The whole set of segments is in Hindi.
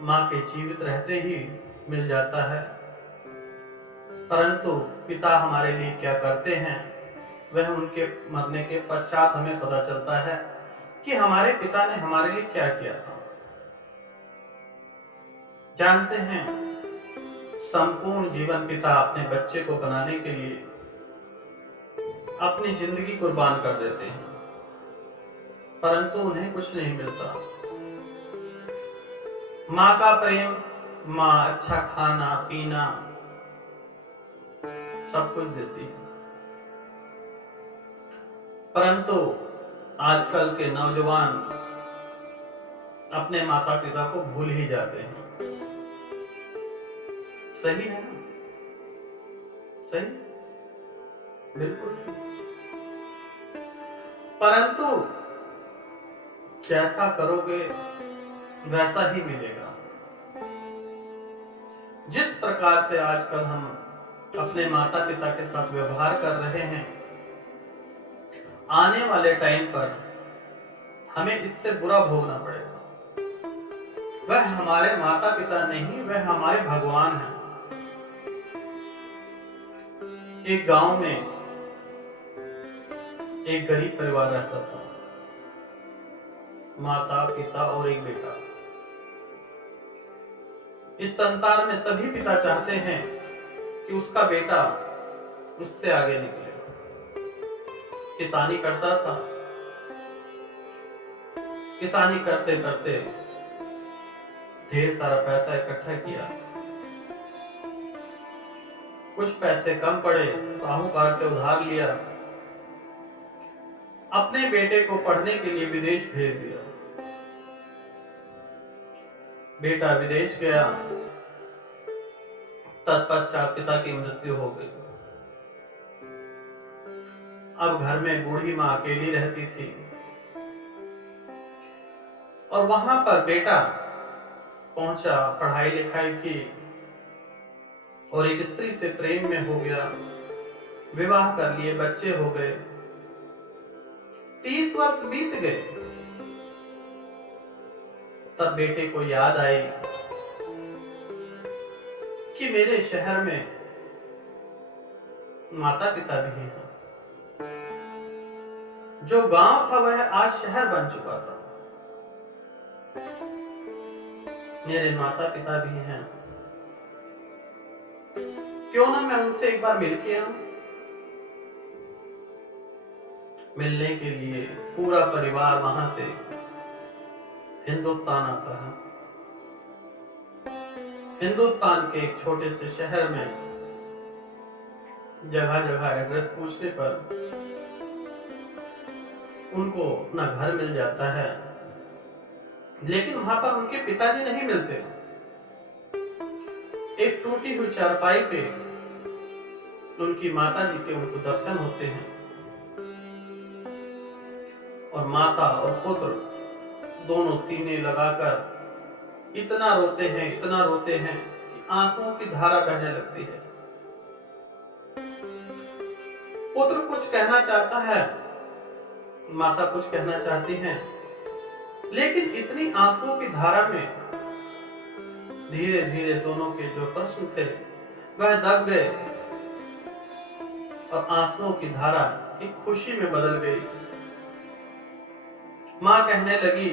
माँ के जीवित रहते ही मिल जाता है, परंतु पिता हमारे लिए क्या करते हैं वह उनके मरने के पश्चात हमें पता चलता है कि हमारे पिता ने हमारे लिए क्या किया था। जानते हैं, संपूर्ण जीवन पिता अपने बच्चे को बनाने के लिए अपनी जिंदगी कुर्बान कर देते हैं, परंतु उन्हें कुछ नहीं मिलता। माँ का प्रेम, माँ अच्छा खाना पीना सब कुछ देती है, परंतु आजकल के नौजवान अपने माता पिता को भूल ही जाते हैं। सही है ना? सही, बिल्कुल। परंतु जैसा करोगे वैसा ही मिलेगा। जिस प्रकार से आजकल हम अपने माता पिता के साथ व्यवहार कर रहे हैं, आने वाले टाइम पर हमें इससे बुरा भोगना पड़ेगा। वह हमारे माता पिता नहीं, वह हमारे भगवान हैं। एक गांव में एक गरीब परिवार रहता था, माता पिता और एक बेटा। इस संसार में सभी पिता चाहते हैं कि उसका बेटा उससे आगे निकले। किसानी करता था, किसानी करते करते ढेर सारा पैसा इकट्ठा किया। कुछ पैसे कम पड़े, साहूकार से उधार लिया, अपने बेटे को पढ़ने के लिए विदेश भेज दिया। बेटा विदेश गया, तत्पश्चात पिता की मृत्यु हो गई। अब घर में बूढ़ी मां अकेली रहती थी और वहां पर बेटा पहुंचा, पढ़ाई लिखाई की और एक स्त्री से प्रेम में हो गया, विवाह कर लिए, बच्चे हो गए। 30 वर्ष बीत गए, तब बेटे को याद आई कि मेरे शहर में माता पिता भी हैं। जो गांव था वह आज शहर बन चुका था। मेरे माता पिता भी हैं, क्यों ना मैं उनसे एक बार मिल के आऊं। मिलने के लिए पूरा परिवार वहां से हिंदुस्तान आता है। हिंदुस्तान के एक छोटे से शहर में जगह जगह एड्रेस पूछने पर उनको अपना घर मिल जाता है, लेकिन वहां पर उनके पिताजी नहीं मिलते। एक टूटी हुई चारपाई पे उनकी माता जी के उनको दर्शन होते हैं और माता और पुत्र दोनों सीने लगाकर इतना रोते हैं, इतना रोते हैं कि आंसुओं की धारा बहने लगती है। पुत्र कुछ कहना चाहता है, माता कुछ कहना चाहती हैं, लेकिन इतनी आंसुओं की धारा में धीरे धीरे दोनों के जो प्रश्न थे वह दब गए और आंसुओं की धारा एक खुशी में बदल गई। मां कहने लगी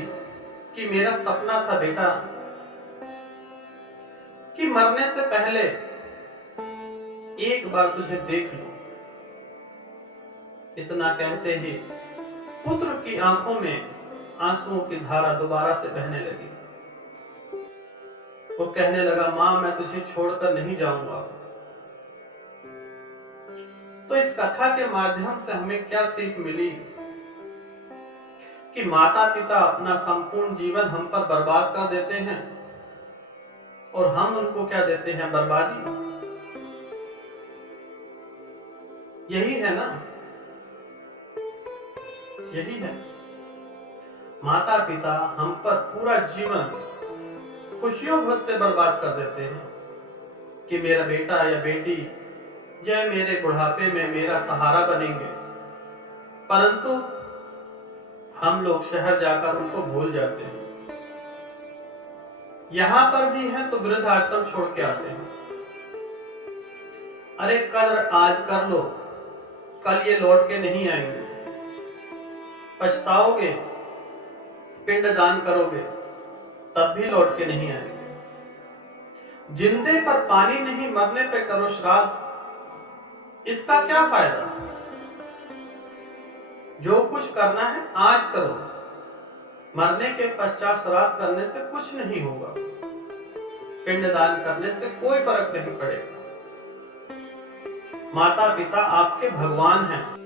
कि मेरा सपना था बेटा कि मरने से पहले एक बार तुझे देख लूं। इतना कहते ही पुत्र की आंखों में आंसुओं की धारा दोबारा से बहने लगी। वो कहने लगा, मां मैं तुझे छोड़कर नहीं जाऊंगा। तो इस कथा के माध्यम से हमें क्या सीख मिली कि माता पिता अपना संपूर्ण जीवन हम पर बर्बाद कर देते हैं और हम उनको क्या देते हैं? बर्बादी। यही है ना, यही है। माता पिता हम पर पूरा जीवन खुशियों भर से बर्बाद कर देते हैं कि मेरा बेटा या बेटी यह मेरे बुढ़ापे में मेरा सहारा बनेंगे, परंतु हम लोग शहर जाकर उनको भूल जाते हैं। यहां पर भी हैं तो वृद्ध आश्रम छोड़ के आते हैं। अरे कद्र आज कर लो, कल ये लौट के नहीं आएंगे। पछताओगे, पिंड दान करोगे, तब भी लौट के नहीं आएंगे। जिंदे पर पानी नहीं, मरने पे करो श्राद्ध, इसका क्या फायदा? जो कुछ करना है आज करो, मरने के पश्चात श्राद्ध करने से कुछ नहीं होगा, पिंडदान करने से कोई फर्क नहीं पड़ेगा। माता पिता आपके भगवान हैं।